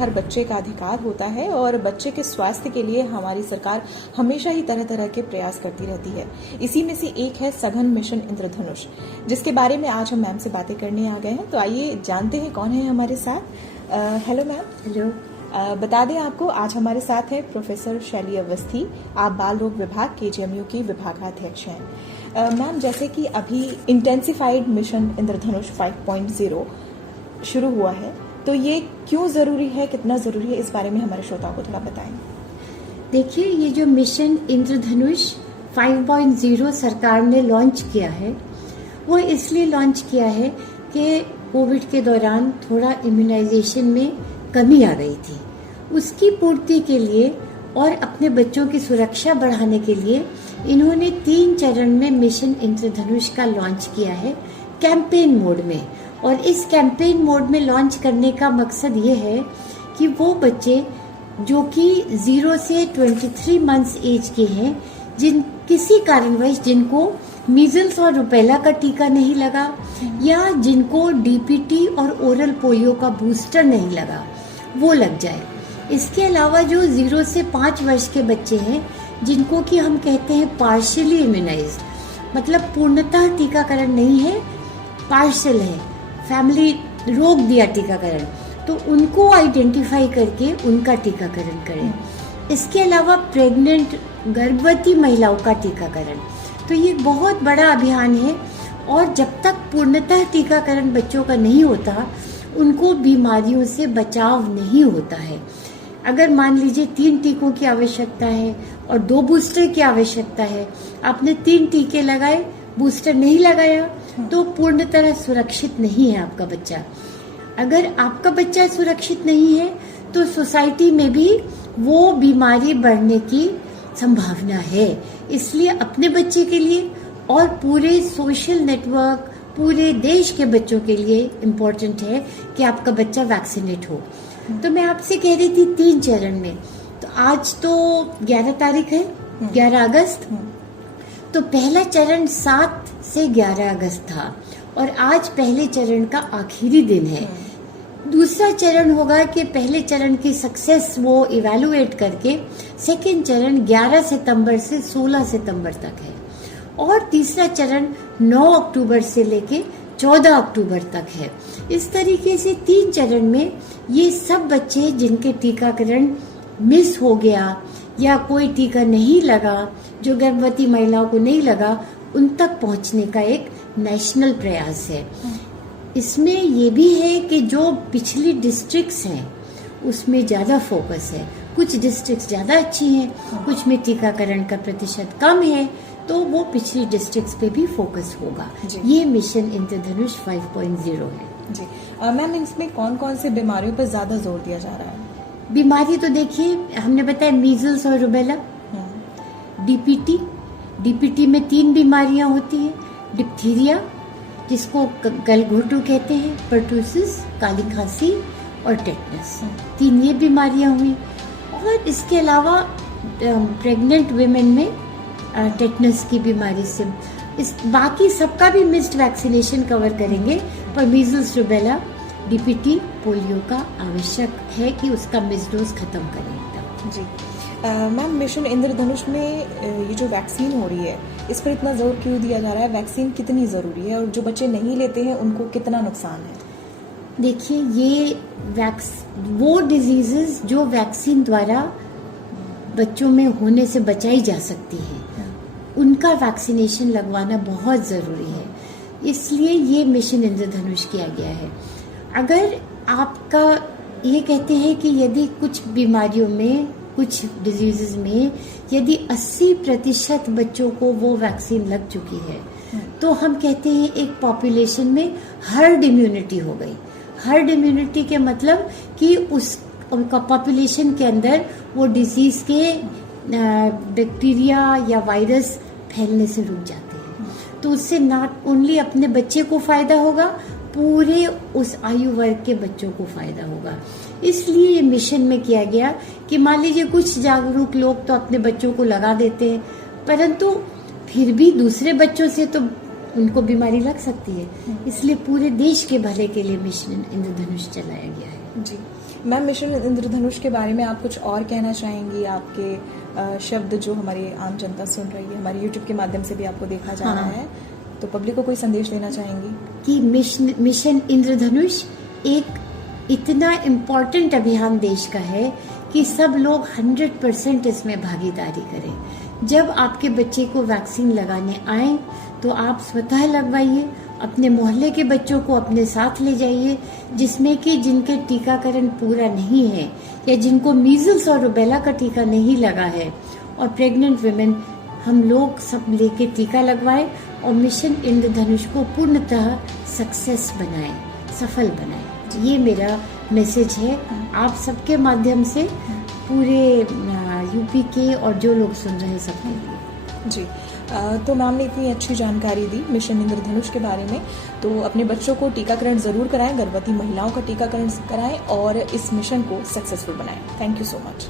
हर बच्चे का अधिकार होता है और बच्चे के स्वास्थ्य के लिए हमारी सरकार हमेशा ही तरह तरह के प्रयास करती रहती है। इसी में से एक है सघन मिशन इंद्रधनुष, जिसके बारे में आज हम मैम से बातें करने आ गए हैं। तो आइए जानते हैं कौन है हमारे साथ। Hello ma'am. हेलो। बता दें आपको, आज हमारे साथ है प्रोफेसर शैली अवस्थी। आप बाल रोग विभाग KGMU की विभागाध्यक्ष हैं। मैम, जैसे कि अभी इंटेंसिफाइड मिशन इंद्रधनुष 5.0 शुरू हुआ है, तो ये क्यों ज़रूरी है, कितना ज़रूरी है, इस बारे में हमारे श्रोताओं को थोड़ा बताएं। देखिए, ये जो मिशन इंद्रधनुष 5.0 सरकार ने लॉन्च किया है, वो इसलिए लॉन्च किया है कि कोविड के दौरान थोड़ा इम्यूनाइजेशन में कमी आ गई थी। उसकी पूर्ति के लिए और अपने बच्चों की सुरक्षा बढ़ाने के लिए इन्होंने 3 चरण में मिशन इंद्रधनुष का लॉन्च किया है, कैंपेन मोड में। और इस कैंपेन मोड में लॉन्च करने का मकसद ये है कि वो बच्चे जो कि 0 से 23 मंथ्स एज के हैं, जिन किसी कारणवश जिनको मीजल्स और रुबेला का टीका नहीं लगा या जिनको DPT और ओरल पोलियो का बूस्टर नहीं लगा, वो लग जाए। इसके अलावा जो 0 से 5 वर्ष के बच्चे हैं, जिनको कि हम कहते हैं पार्शियली इम्यूनाइज्ड, मतलब पूर्णतः टीकाकरण नहीं है, पार्शियल है, फैमिली रोक दिया टीकाकरण, तो उनको आइडेंटिफाई करके उनका टीकाकरण करें। इसके अलावा प्रेग्नेंट गर्भवती महिलाओं का टीकाकरण, तो ये बहुत बड़ा अभियान है। और जब तक पूर्णतः टीकाकरण बच्चों का नहीं होता, उनको बीमारियों से बचाव नहीं होता है। अगर मान लीजिए 3 टीकों की आवश्यकता है और 2 बूस्टर की आवश्यकता है, आपने 3 टीके लगाए, बूस्टर नहीं लगाया, तो पूर्ण तरह सुरक्षित नहीं है आपका बच्चा। अगर आपका बच्चा सुरक्षित नहीं है, तो सोसाइटी में भी वो बीमारी बढ़ने की संभावना है। इसलिए अपने बच्चे के लिए और पूरे सोशल नेटवर्क, पूरे देश के बच्चों के लिए इम्पोर्टेंट है कि आपका बच्चा वैक्सीनेट हो। तो मैं आपसे कह रही थी 3 चरण में, तो आज तो 11 तारीख है, 11 अगस्त, तो पहला चरण 7 से 11 अगस्त था और आज पहले चरण का आखिरी दिन है। दूसरा चरण होगा कि पहले चरण की सक्सेस वो इवैल्यूएट करके सेकेंड चरण 11 सितंबर से 16 सितंबर तक है और तीसरा चरण 9 अक्टूबर से लेके 14 अक्टूबर तक है। इस तरीके से 3 चरण में ये सब बच्चे जिनके टीकाकरण मिस हो गया या कोई टीका नहीं लगा, जो गर्भवती महिलाओं को नहीं लगा, उन तक पहुंचने का एक नेशनल प्रयास है। इसमें ये भी है कि जो पिछली डिस्ट्रिक्ट्स हैं उसमें ज्यादा फोकस है। कुछ डिस्ट्रिक्ट्स ज्यादा अच्छी हैं, कुछ में टीकाकरण का प्रतिशत कम है, तो वो पिछली डिस्ट्रिक्ट्स पे भी फोकस होगा। ये मिशन इंद्रधनुष 5.0 है। जी मैम, इसमें कौन कौन से बीमारियों पर ज्यादा जोर दिया जा रहा है? बीमारी तो देखिए, हमने बताया मीजल्स और रुबेला, DPT में 3 बीमारियां होती हैं, डिप्थीरिया जिसको गलघोटू कहते हैं, पर्टूसिस, काली खांसी और टेटनस, 3 ये बीमारियां हुई। और इसके अलावा प्रेग्नेंट विमेन में टेटनस की बीमारी से इस बाकी सबका भी मिस्ड वैक्सीनेशन कवर करेंगे, पर मीजल्स, रुबेला, DPT, पोलियो का आवश्यक है कि उसका मिस्ड डोज खत्म करें। जी मैम, मिशन इंद्रधनुष में ये जो वैक्सीन हो रही है, इस पर इतना जोर क्यों दिया जा रहा है? वैक्सीन कितनी जरूरी है और जो बच्चे नहीं लेते हैं उनको कितना नुकसान है? देखिए, ये वो डिजीजेस जो वैक्सीन द्वारा बच्चों में होने से बचाई जा सकती है, उनका वैक्सीनेशन लगवाना बहुत जरूरी है। इसलिए ये मिशन इंद्रधनुष किया गया है। अगर आपका ये कहते हैं कि यदि कुछ बीमारियों में, कुछ डिजीजेस में यदि 80% बच्चों को वो वैक्सीन लग चुकी है, तो हम कहते हैं एक पॉपुलेशन में हर्ड इम्यूनिटी हो गई। हर्ड इम्यूनिटी के मतलब कि उनका पॉपुलेशन के अंदर वो डिजीज के बैक्टीरिया या वायरस फैलने से रुक जाते हैं। तो उससे नॉट ओनली अपने बच्चे को फायदा होगा, पूरे उस आयु वर्ग के बच्चों को फायदा होगा। इसलिए ये मिशन में किया गया कि मान लीजिए कुछ जागरूक लोग तो अपने बच्चों को लगा देते हैं, परंतु फिर भी दूसरे बच्चों से तो उनको बीमारी लग सकती है। इसलिए पूरे देश के भले के लिए मिशन इंद्रधनुष चलाया गया है। जी मैम, मिशन इंद्रधनुष के बारे में आप कुछ और कहना चाहेंगी? आपके शब्द जो हमारी आम जनता सुन रही है, हमारे यूट्यूब के माध्यम से भी आपको देखा जा रहा है, तो पब्लिक को कोई संदेश देना चाहेंगी? कि मिशन इंद्रधनुष एक इतना इम्पोर्टेंट अभियान देश का है कि सब लोग 100% इसमें भागीदारी करें। जब आपके बच्चे को वैक्सीन लगाने आए तो आप स्वतः लगवाइए, अपने मोहल्ले के बच्चों को अपने साथ ले जाइए, जिसमें कि जिनके टीकाकरण पूरा नहीं है या जिनको मीजल्स और रुबेला का टीका नहीं लगा है, और प्रेग्नेंट वुमेन, हम लोग सब लेके टीका लगवाएं और मिशन इंद्रधनुष को पूर्णतः सक्सेस बनाएं, सफल बनाएं। ये मेरा मैसेज है आप सबके माध्यम से पूरे यूपी के और जो लोग सुन रहे हैं सबके लिए। जी तो मैम ने इतनी अच्छी जानकारी दी मिशन इंद्रधनुष के बारे में, तो अपने बच्चों को टीकाकरण ज़रूर कराएं, गर्भवती महिलाओं का टीकाकरण कराएं और इस मिशन को सक्सेसफुल बनाएं। Thank you so much.